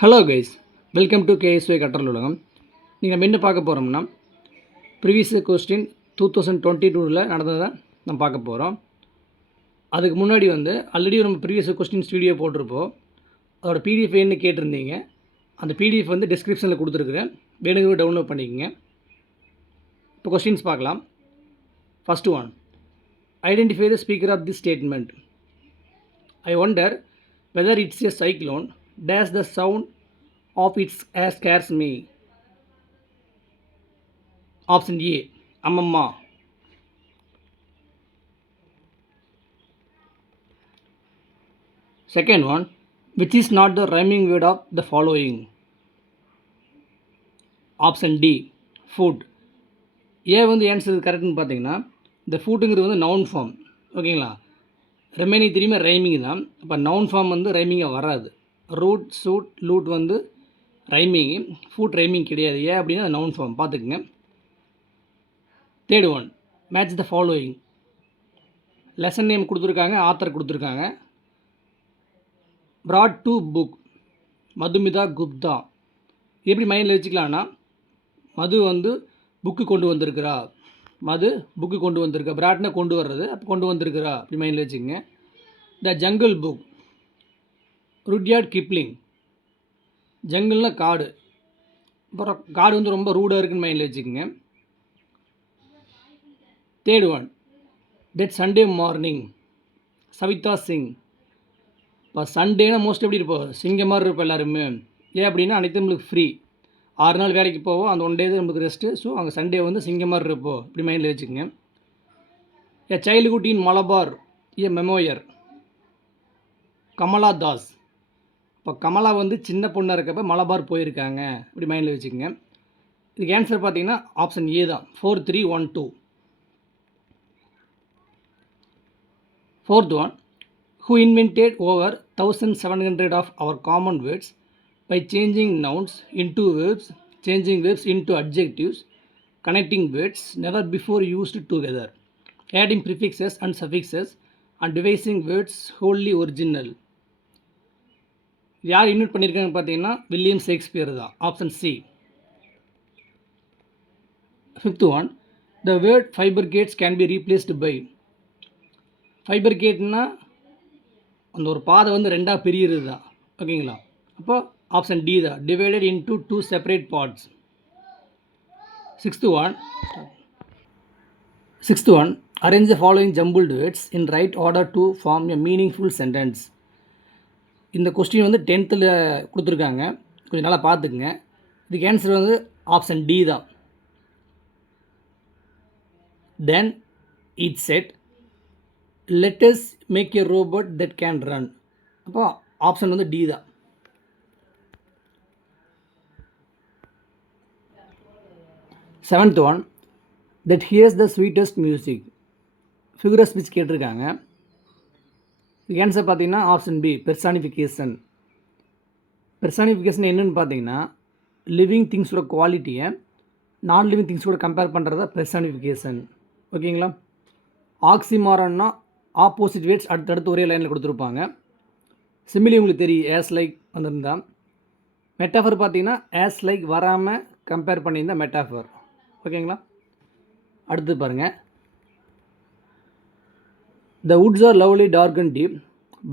Hello guys, welcome to KSY கற்றல் உலகம். நீங்கள் என்ன பார்க்க போகிறோம்னா, ப்ரீவியஸ் கொஸ்டின் 2022 நடந்ததை நம்ம பார்க்க போகிறோம். அதுக்கு முன்னாடி ஆல்ரெடி நம்ம ப்ரீவியஸ் கொஸ்டின்ஸ் வீடியோ போட்டிருப்போம். அதோட பிடிஎஃப் என்ன கேட்டிருந்தீங்க. அந்த பிடிஎஃப் டிஸ்கிரிப்ஷனில் கொடுத்துருக்குறேன், வேணுங்கிறது டவுன்லோட் பண்ணிக்கோங்க. இப்போ கொஸ்டின்ஸ் பார்க்கலாம். First one, identify the speaker of the statement. I wonder whether it's a cyclone, dash the sound of it scares me. Option A, Amamma. Second one, which is not the rhyming word of the following? Option D, food. ஏன் answer கரெக்டுன்னு பார்த்தீங்கன்னா, இந்த ஃபுட்டுங்கிறது noun form. ஓகேங்களா, remaining திரும்பி rhyming தான். அப்போ noun form ரைமிங்காக வராது. Root, shoot, loot rhyming, food rhyming கிடையாது. ஏன் அப்படின்னா அது நவுன் ஃபார்ம், பார்த்துக்குங்க. Third one, match the following. Lesson name கொடுத்துருக்காங்க, ஆத்தர் கொடுத்துருக்காங்க. Brought to book, Madhumita Gupta. எப்படி மைண்டில் வச்சுக்கலான்னா, மது புக்கு கொண்டு வந்திருக்கிறா, மது புக்கு கொண்டு வந்திருக்கா, பிராட்னா கொண்டு வர்றது, அப்போ கொண்டு வந்திருக்கிறா, அப்படி மைண்டில் வச்சுக்கோங்க. The Jungle Book, Rudyard Kipling. ஜங்கிள்னா காடு, அப்புறம் காடு ரொம்ப ரூடாக இருக்குன்னு மைண்டில் வச்சுக்கோங்க. Third one, that Sunday morning, Savita Singh. இப்போ சண்டேனா மோஸ்ட் எப்படி இருப்போம், சிங்க மாதிரி இருப்போம் எல்லாருமே. ஏன் அப்படின்னா அனைத்து நம்மளுக்கு ஃப்ரீ, 6 நாள் வேலைக்கு போவோம், அந்த 1 டே தான் நமக்கு ரெஸ்ட்டு. ஸோ அங்கே சண்டே சிங்க மாதிரி இருப்போம், இப்படி மைண்டில் வச்சுக்கோங்க. ஏ சைல்டுஹுட் இன் மலபார், ஏ மெமோயர், கமலா தாஸ். இப்போ கமலா சின்ன பொண்ணாக இருக்கப்போ மலபார் போயிருக்காங்க, இப்படி மைண்டில் வச்சுக்கோங்க. இதுக்கு ஆன்சர் பார்த்தீங்கன்னா ஆப்ஷன் ஏ தான், 4312. Fourth one, who invented over 1700 of our common words by changing nouns into verbs, changing verbs into adjectives, connecting words never before used together, adding prefixes and suffixes, and devising words wholly original. யார் invent பண்ணியிருக்காங்கன்னு பார்த்தீங்கன்னா William Shakespeare தான், option C. Fifth one, the word bifurcates can be replaced by. ஃபைபர்கேட்னா அந்த ஒரு பாதை 2ஆக பிரிகிறது தான். ஓகேங்களா, அப்போ ஆப்ஷன் டி தான், divided into 2 separate parts. Sixth one, arrange the following jumbled words in right order to form a meaningful sentence. இந்த கொஸ்டின் 10th கொடுத்துருக்காங்க, கொஞ்சம் நல்லா பார்த்துக்குங்க. இதுக்கு ஆன்சர் ஆப்ஷன் டி தான். Then it said, let us make a robot that can run. அப்போ option D தான். Seventh one, that hears the sweetest music. Figure of speech கேட்டிருக்காங்க. இதுக்கு ஆன்சர் பார்த்தீங்கன்னா ஆப்ஷன் பி, பெர்சானிஃபிகேஷன். பெர்சானிஃபிகேஷன் என்னென்னு பார்த்தீங்கன்னா, living திங்ஸோட குவாலிட்டியை நான் லிவிங் திங்ஸோட கம்பேர் பண்ணுறதா பெர்சானிஃபிகேஷன். ஓகேங்களா, ஆக்சிமாரன்னா ஆப்போசிட் வேர்ட்ஸ் அடுத்தடுத்து ஒரே லைனில் கொடுத்துருப்பாங்க. சிமிலி உங்களுக்கு தெரியும், ஆஸ் லைக் வந்திருந்தா. மெட்டாஃபர் பார்த்தீங்கன்னா ஆஸ் லைக் வராமல் கம்பேர் பண்ணியிருந்தால் மெட்டாஃபர். ஓகேங்களா, அடுத்து பாருங்கள். The woods are lovely dark and deep,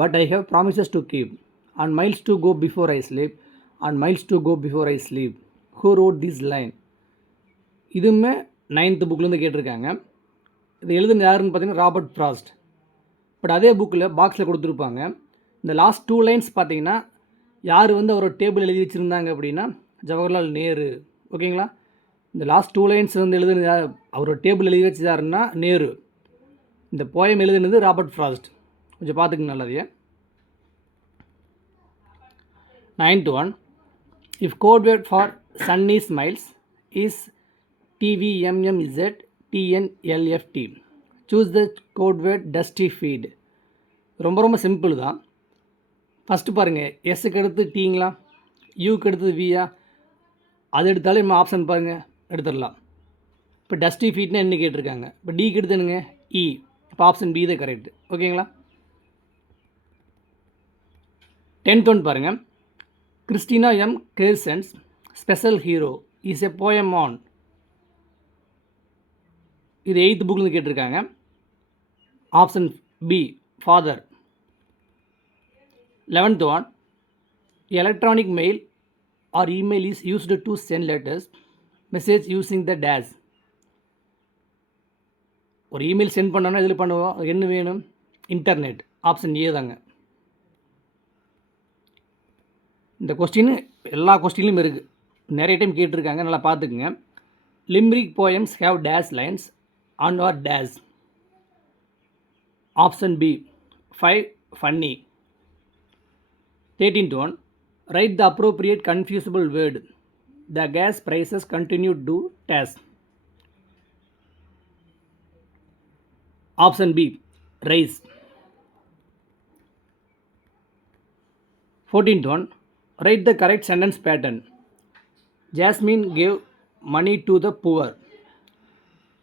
but I have promises to keep, and miles to go before I sleep, and miles to go before I sleep, who wrote this line. இதுவுமே 9th புக்லேருந்து கேட்டிருக்காங்க. இது எழுதுன யாருன்னு பார்த்தீங்கன்னா Robert frost. But அதே புக்கில் பாக்ஸில் கொடுத்துருப்பாங்க. இந்த லாஸ்ட் 2 லைன்ஸ் பார்த்தீங்கன்னா யார் அவரோட டேபிள் எழுதி வச்சுருந்தாங்க அப்படின்னா ஜவஹர்லால் நேரு. ஓகேங்களா, இந்த லாஸ்ட் 2 லைன்ஸ் எழுதுன அவரோட டேபிள் எழுதி வச்சுதாருன்னா நேரு. இந்த போயம் எழுதுனது ராபர்ட் ஃப்ராஸ்ட். கொஞ்சம் பார்த்துக்குங்க நல்லதையே. 9th one, if code word for sunny smiles is TVMMZTNLFT, choose the code word dusty feet. ரொம்ப சிம்பிள் தான். ஃபஸ்ட்டு பாருங்கள், எஸ்ஸுக்கு அடுத்து டீங்களா, யூக்கு அடுத்தது வியா, அது எடுத்தாலே நம்ம ஆப்ஷன் பாருங்கள் எடுத்துடலாம். இப்போ டஸ்டி ஃபீட்னா என்ன கேட்டிருக்காங்க, இப்போ டிக்கு எடுத்துனுங்க இ, இப்போ ஆப்ஷன் பி தான் கரெக்ட். ஓகேங்களா, 10th ஒன் பாருங்கள். Christina M. Kirsten's Special Hero is a poem on. இது 8th புக்லேருந்து கேட்டிருக்காங்க. Option B father. 11th one, electronic mail or email is used to send letters, message using the dash. ஒரு email send பண்ணோன்னா இதில் பண்ணுவோம், என்ன வேணும்? Internet. Option A தாங்க. இந்த கொஸ்டின் எல்லா கொஸ்டின்லையும் இருக்குது, நிறைய டைம் கேட்டிருக்காங்க, நல்லா பார்த்துக்குங்க. Limerick poems have dash lines and are dash. Option B 5 funny. 13th one, write the appropriate confusable word. The gas prices continue to dash. Option B rise. 14th one, write the correct sentence pattern. Jasmine gave money to the poor.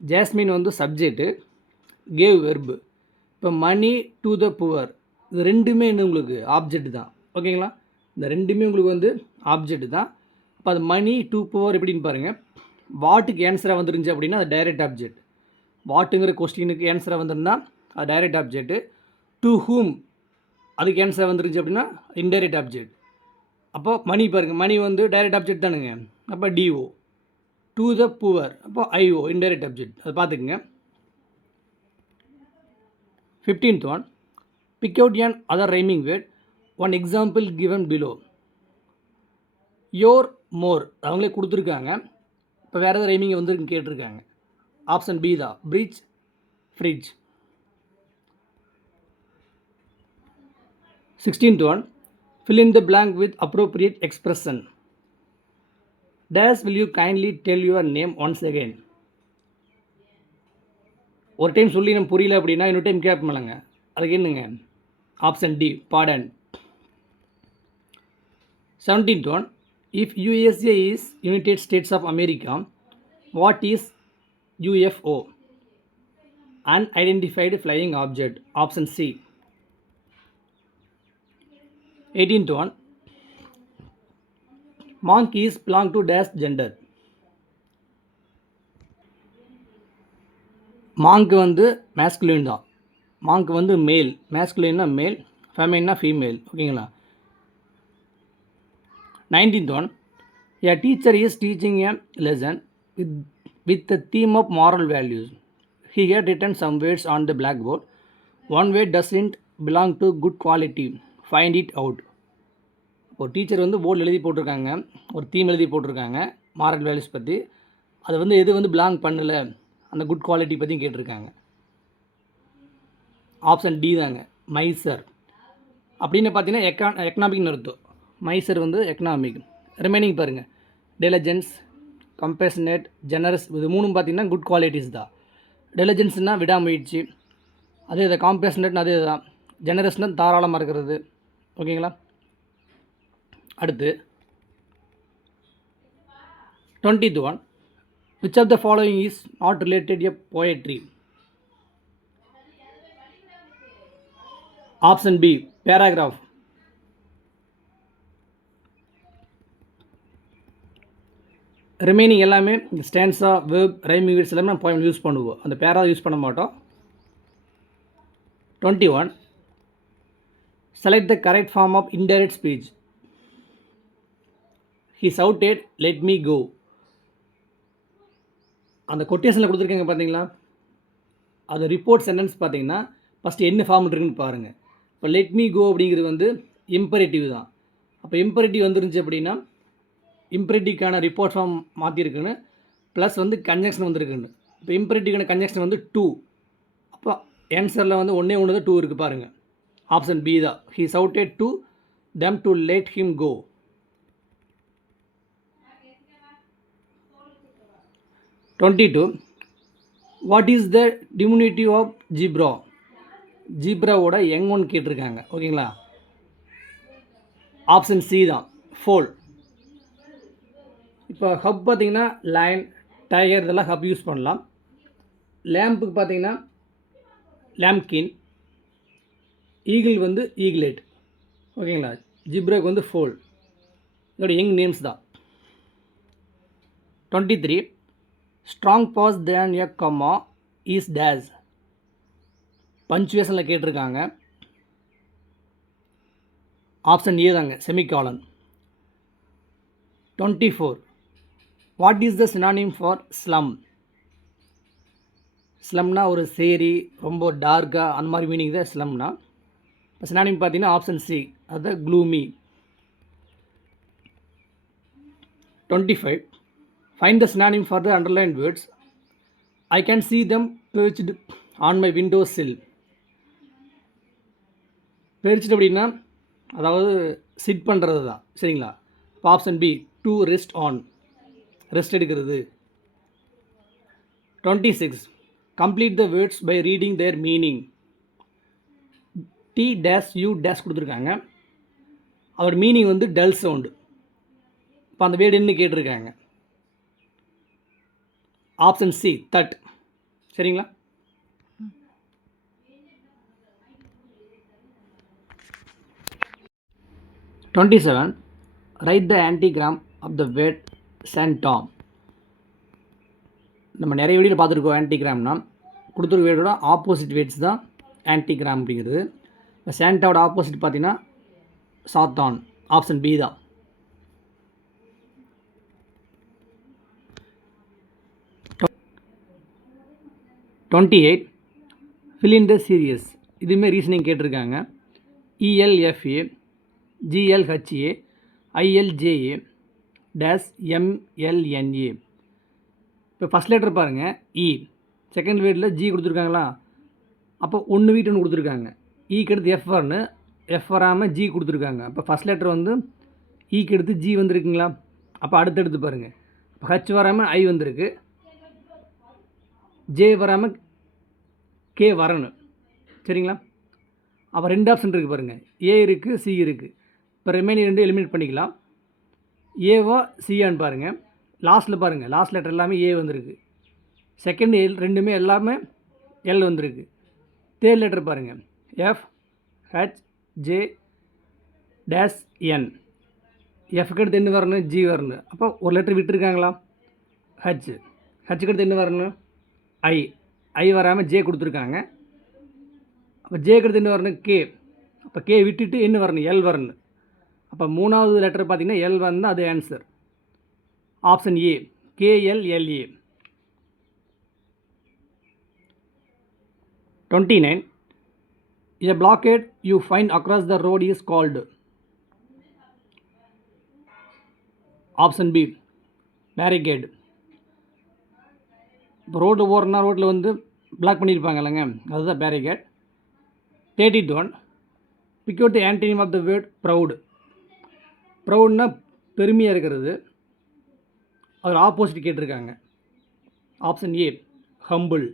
Jasmine வந்து subject, cave verb. இப்போ மணி to the poor, இது ரெண்டுமே என்ன உங்களுக்கு object தான். ஓகேங்களா, இந்த ரெண்டுமே உங்களுக்கு வந்து ஆப்ஜெக்ட் தான். அப்போ அது மணி டு புவர் எப்படின்னு பாருங்கள். வாட்டுக்கு ஆன்சராக வந்துருந்துச்சு அப்படின்னா அது டைரக்ட் ஆப்ஜெக்ட். வாட்டுங்கிற கொஸ்டினுக்கு ஆன்சராக வந்துருந்தால் அது டைரக்ட் ஆப்ஜெக்ட்டு. டு ஹூம் அதுக்கு ஆன்சராக வந்துருந்துச்சு அப்படின்னா இன்டைரக்ட் ஆப்ஜெக்ட். அப்போ மணி பாருங்கள், மணி வந்து டைரக்ட் ஆப்ஜெக்ட் தானுங்க, அப்போ டிஓ. டு த புவர் அப்போ ஐஓ இன்டைரக்ட் ஆப்ஜெக்ட், அதை பார்த்துக்குங்க. 15th one, pick out an other rhyming word. One example given below. your more அவங்களே கொடுத்துருக்காங்க, இப்போ வேறு எதாவது ரைமிங் வந்துருக்குன்னு கேட்டிருக்காங்க. ஆப்ஷன் பி தான் bridge fridge. 16th one, fill in the blank with appropriate expression. Dash will you kindly tell your name once again. ஒரு time சொல்லி நம்ம புரியல அப்படின்னா இன்னொரு டைம் கேட்போம்லங்க, அதுக்கு என்னங்க? Option D pardon. 17th one, if USA is United States of America, what is UFO? Unidentified flying object. Option C. 18th one, monkeys belong to dash gender. மாங்கு வந்து மேஸ்குலின் தான். மாங்கு வந்து மேல், மேஸ்குலின்னா மேல், ஃபெமைன்னா ஃபீமேல். ஓகேங்களா. 19th one, a teacher is teaching a lesson with the theme of moral values. He had written some words on the blackboard. One word doesn't belong to good quality. Find it out. ஒரு teacher வந்து போர்டில் எழுதி போட்டிருக்காங்க, ஒரு theme எழுதி போட்டிருக்காங்க moral values பற்றி. அது வந்து எது வந்து பிலாங் பண்ணலை, அந்த குட் குவாலிட்டி பற்றி கேட்டிருக்காங்க. ஆப்ஷன் டி தாங்க மைசர். அப்படின்னு பார்த்தீங்கன்னா எக்கனாமிக்னு அர்த்தம். மைசர் வந்து எக்கனாமிக். ரிமைனிங் பாருங்கள், டெலிஜென்ஸ், கம்பேஷனேட், ஜெனரஸ், இது மூணும் பார்த்தீங்கன்னா குட் குவாலிட்டிஸ் தான். டெலிஜென்ஸ்னால் விடாமுயற்சி, அதே இதை காம்பேஷனேட்னு அதே தான். ஜெனரஸ்னால் தாராளமாக இருக்கிறது. ஓகேங்களா. அடுத்து 20th one, which of the following is not related to poetry? Option B paragraph. Remaining எல்லாமே ஸ்டான்ஸா, வெர்ப், ரைமிங் வேர்ட்ஸ் எல்லாமே நம்ம போயம் யூஸ் பண்ணுவோம், அந்த பேரா யூஸ் பண்ண மாட்டோம். 21, select the correct form of indirect speech. He shouted, let me go. அந்த கொட்டேஷனில் கொடுத்துருக்கீங்க பார்த்தீங்களா, அது ரிப்போர்ட் சென்டென்ஸ் பார்த்தீங்கன்னா ஃபஸ்ட்டு என்ன ஃபார்ம் இருக்குன்னு பாருங்கள். இப்போ லெட் மீ கோ அப்படிங்கிறது வந்து இம்பரேட்டிவ் தான். அப்போ இம்பரேட்டிவ் வந்துருந்துச்சு அப்படின்னா இம்பரேட்டிவ்க்கான ரிப்போர்ட் ஃபார்ம் மாற்றிருக்குன்னு, ப்ளஸ் வந்து கன்ஜெக்ஷன் வந்துருக்குன்னு. இப்போ இம்பரேட்டிவ்க்கான கன்ஜெக்ஷன் வந்து டூ. அப்போ ஆன்சரில் வந்து ஒன்றே ஒன்று தான் டூ இருக்குது பாருங்கள். ஆப்ஷன் பி தான். He shouted to them to let him go. 22, what is the diminutive of zebra? ஜீப்ராவோட யங் ஒன் கேட்டிருக்காங்க. ஓகேங்களா. ஆப்ஷன் சி தான் ஃபோல். இப்போ ஹப் பார்த்தீங்கன்னா லைன், டைகர் இதெல்லாம் ஹப் யூஸ் பண்ணலாம். லேம்புக்கு பார்த்தீங்கன்னா லேம்ப்கின், ஈகிள் வந்து ஈகிளேட். ஓகேங்களா. ஜிப்ராக்கு வந்து ஃபோல். இதோட யங் நேம்ஸ் தான். 23 strong pause than a comma is dash. பஞ்சுவேஷனில் கேட்டிருக்காங்க. ஆப்ஷன் ஏ தாங்க, semicolon. 24 what is the synonym for slum? ஸ்லம்னா ஒரு சேரி, ரொம்ப டார்க்காக அந்த மாதிரி மீனிங் தான் ஸ்லம்னா. இப்போ சினானிம் பார்த்தீங்கன்னா ஆப்ஷன் சி, அது gloomy. 25 find the synonym for the underline words. I can see them perched on my window sill. perched அப்படின்னா அதாவது சிட் பண்ணுறது தான், சரிங்களா? இப்போ option B, to rest on, rest எடுக்கிறது. 26 complete the words by reading their meaning. T dash U dash கொடுத்துருக்காங்க. அதோட meaning வந்து டல் சவுண்டு. இப்போ அந்த வேர்டு என்ன கேட்டிருக்காங்க? Option C, that. சரிங்களா? Twenty seven write the anagram of the word சாண்டாம். நம்ம நிறைய வீடியோவில் பார்த்துருக்கோம். ஆன்டிகிராம்னா கொடுத்துருக்க வேர்டோட ஆப்போசிட் வேர்ட்ஸ் தான் ஆன்டிகிராம் அப்படிங்கிறது. இப்போ சாண்டாவோட ஆப்போசிட் பார்த்தீங்கன்னா சாத்தான். ஆப்ஷன் பி தான். 28 fill in the series. இதுவுமே ரீசனிங் கேட்டிருக்காங்க. ELFA GLHA ILJA dash MLNA. இப்போ ஃபஸ்ட் லெட்டர் பாருங்கள் இ, செகண்ட் வேர்டில் ஜி கொடுத்துருக்காங்களா? அப்போ ஒன்று வீட்டு ஒன்று கொடுத்துருக்காங்க. ஈக்கு எடுத்து எஃப் வரணும், எஃப் வராமல் ஜி கொடுத்துருக்காங்க. அப்போ ஃபஸ்ட் லெட்டர் வந்து ஈக்கு எடுத்து ஜி வந்துருக்குங்களா? அப்போ அடுத்தடுத்து பாருங்கள். இப்போ ஹச் வராமல் ஐ வந்திருக்கு, ஜே வராமல் கே வரணும், சரிங்களா? அப்போ ரெண்டு ஆப்ஷன் இருக்குது பாருங்கள், ஏ இருக்குது, சி இருக்குது. இப்போ ரிமைனிங் ரெண்டு எலிமினேட் பண்ணிக்கலாம். ஏவா சியான்னு பாருங்கள். லாஸ்ட்டில் பாருங்கள், லாஸ்ட் லெட்டர் எல்லாமே ஏ வந்திருக்கு. செகண்ட் எல் ரெண்டுமே எல்லாமே எல் வந்திருக்கு. தேர்ட் லெட்டர் பாருங்கள், எஃப் ஹெச் ஜே டேஷ் என். எஃப்க்கு எடுத்து என்ன வரணும்? ஜி வரணும். அப்போ ஒரு லெட்டர் விட்டுருக்காங்களா? ஹெச். ஹெச்சுக்கு எடுத்து என்ன வரணும்? ஐ. ஐ வராமல் ஜே கொடுத்துருக்காங்க. அப்போ ஜே எடுத்து என்ன வரணும்? கே. அப்போ கே விட்டுட்டு என்ன வரணும்? எல் வரணும். அப்போ மூணாவது லெட்டர் பார்த்திங்கன்னா எல் வந்தால் அது answer. Option A, KLLA. 29 a blockade you find across the road is called. Option B, barricade. இப்போ ரோடு போகிறனா ரோட்டில் வந்து பிளாக் பண்ணியிருப்பாங்க இல்லைங்க, அதுதான் barricade. 31 pick out the antonym of the word proud. ப்ரௌட்னா பெருமையாக இருக்கிறது. அவர் ஆப்போசிட் கேட்டிருக்காங்க. Option A, humble.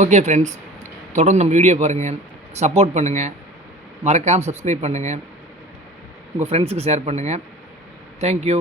Okay friends, தொடர்ந்து நம்ம வீடியோ பாருங்கள், சப்போர்ட் பண்ணுங்கள், மறக்காமல் சப்ஸ்கிரைப் பண்ணுங்கள், உங்கள் ஃப்ரெண்ட்ஸுக்கு ஷேர் பண்ணுங்கள். தேங்க்யூ.